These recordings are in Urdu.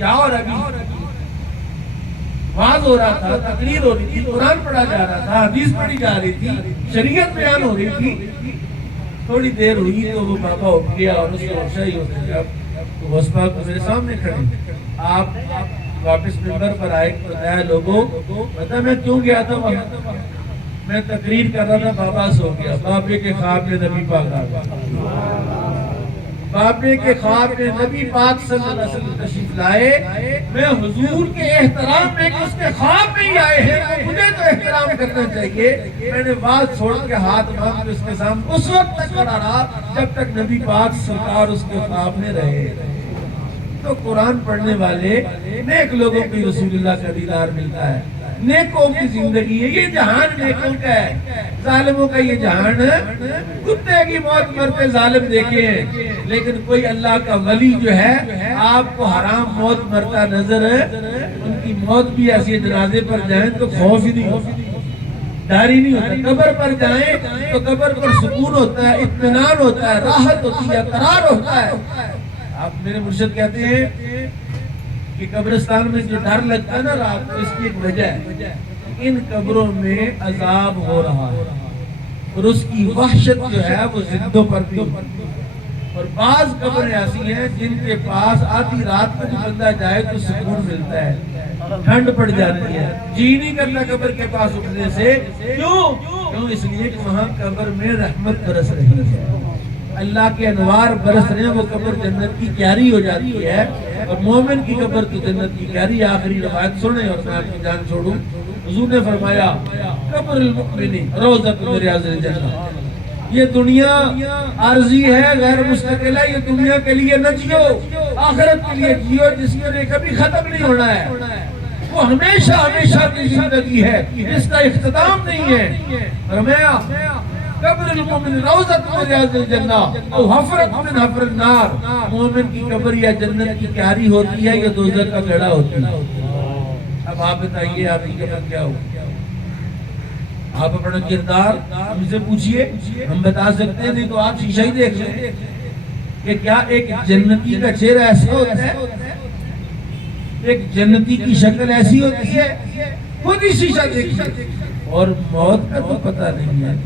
کیا اور ابھی واز ہو رہا تھا، تقریر ہو رہی تھی، قرآن پڑھا جا رہا تھا، حدیث پڑھی جا رہی تھی، شریعت بیان ہو رہی تھی. تھوڑی دیر ہوئی تو وہ بابا اٹھ گیا اور اس سے ورشا ہی ہوتے گیا. غوث پاک میرے سامنے کھڑے. آپ واپس ممبر پر آئے. بتایا لوگوں پتہ میں کیوں گیا تھا وہاں؟ میں تقریر کر رہا تھا، بابا سو گیا. بابے کے خواب میں نبی پاک آ گیا. بابے کے خواب میں نبی پاک صلی اللہ علیہ وسلم تشریف لائے. میں حضور کے احترام میں کہ اس کے خواب میں ہی آئے ہیں، مجھے تو احترام کرنا چاہیے. میں نے بات چھوڑ کے ہاتھ مانگ کے اس کے سامنے اس وقت تک کھڑا رہا جب تک نبی پاک سرکار اس کے خواب میں رہے. تو قرآن پڑھنے والے نیک لوگوں کی رسول اللہ کا دیدار ملتا ہے. نیکوں کی زندگی ہے. یہ جہان نیکوں کا ہے، ظالموں کا یہ جہان ہے. کتے کی موت مرتے ظالم دیکھے ہیں، لیکن کوئی اللہ کا ولی جو ہے آپ کو حرام موت مرتا نظر ہے. ان کی موت بھی ایسی جنازے پر جائیں تو خوف ہی نہیں ہوتا، ڈر ہی نہیں ہوتا. قبر پر جائیں تو قبر پر سکون ہوتا ہے، اطمینان ہوتا ہے، راحت ہوتی ہے، قرار ہوتا ہے. آپ میرے مرشد کہتے ہیں کہ قبرستان میں جو ڈر لگتا ہے نا رات کو، اس کی ایک وجہ ہے. ان قبروں میں عذاب ہو رہا ہے اور اس کی وحشت جو ہے وہ زندوں پر بھی ہوتی ہے. اور بعض قبریں ایسی ہیں جن کے پاس آدھی رات کو بندہ جائے تو سکون ملتا ہے، ٹھنڈ پڑ جاتی ہے، جی نہیں کرتا قبر کے پاس اٹھنے سے. کیوں؟ اس لیے کہ وہاں قبر میں رحمت برس رہی ہے، اللہ کے انوار برس رہے ہیں. وہ قبر جنت کی کیاری ہو جاتی ہے اور مومن کی قبر تو جنت کی کیاری. آخری روایت سنیں اور میں آپ کی جان چھوڑوں. حضور نے فرمایا قبر المؤمن روضۃ من ریاض الجنہ. یہ دنیا عارضی ہے، غیر مستقل ہے. یہ دنیا کے لیے نہ جیو، آخرت کے لیے جیو جس میں کبھی ختم نہیں ہونا ہے. وہ ہمیشہ ہمیشہ کی زندگی ہے، اس کا اختتام نہیں ہے. فرمایا قبر المؤمن روضۃ من ریاض الجنہ او حفرۃ من حفر النار. مومن کی قبر یا جنت کی کیاری ہوتی ہے یا دوزخ کا گڑھا ہوتی ہے. اب آپ بتائیے آپ کی قبر کیا ہو؟ آپ اپنا کردار ہم سے پوچھئے، ہم بتا سکتے ہیں. نہیں تو آپ شیشہ ہی دیکھ لیں کہ کیا ایک جنتی کا چہرہ ایسا ہوتا ہے، ایک جنتی کی شکل ایسی ہوتی ہے. خود ہی شیشہ دیکھیے. اور موت کا تو پتہ نہیں ہے،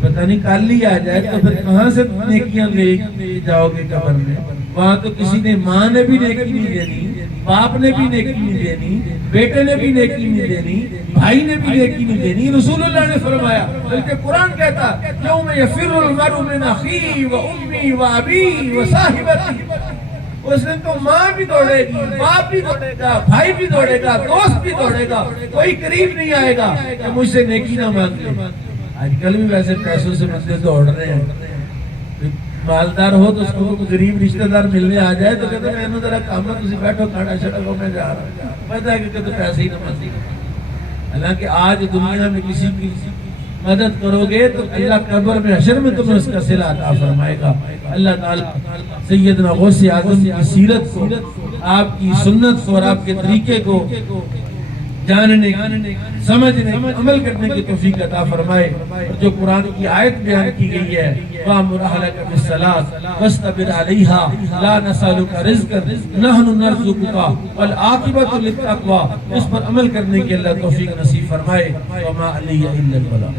پتہ نہیں کل ہی آ جائے تو پھر کہاں سے نیکیاں لے جاؤ گے قبر میں. وہاں تو کسی نے ماں نے بھی نیکی نہیں دینی، باپ نے بھی نیکی نہیں دینی، بیٹے نے بھی نیکی نہیں دینی، بھائی نے بھی نیکی نہیں دینی. رسول اللہ نے فرمایا، بلکہ قرآن کہتا یوم یفر المرء من اخیہ و امی و ابیہ و صاحبتہ. اس دن تو ماں بھی دوڑے گی، باپ بھی دوڑے گا، بھائی بھی دوڑے گا، دوست بھی دوڑے گا. کوئی قریب نہیں آئے گا کہ مجھ سے نیکی نہ مانگ لے. آج کل بھی ویسے پیسوں سے بندے دوڑ رہے ہیں. مالدار ہو تو اس کو غریب رشتہ دار ملنے آ جائے تو کہتے ہیں میں ذرا کام ہے، تسی بیٹھو کھانا چھڑکو میں جا رہا ہوں. پتہ ہے کہ کہتے پیسے ہی نہ مانگے. حالانکہ آج دنیا میں کسی کی مدد کرو گے تو اللہ قبر میں حشر میں تمہیں اس کا صلہ عطا فرمائے گا. اللہ تعالیٰ سیدنا غوث اعظم کی سیرت کو، آپ کی سنت کو اور آپ کے طریقے کو جاننے، سمجھنے، عمل کرنے کی توفیق عطا فرمائے. اور جو قرآن کی آیت بیان کی گئی ہے وَأْمُرْ أَهْلَكَ بِالصَّلَاةِ وَاسْتَبِرْ عَلَيْهَا لَا نَسْأَلُكَ رِزْقًا نَحْنُ نَرْزُقُكَ وَالْعَاقِبَةُ لِلتَّقْوَىٰ. اس پر عمل کرنے کی اللہ توفیق نصیب فرمائے. وَمَا عَلَيَّ إِلَّا الْبَلَاغُ.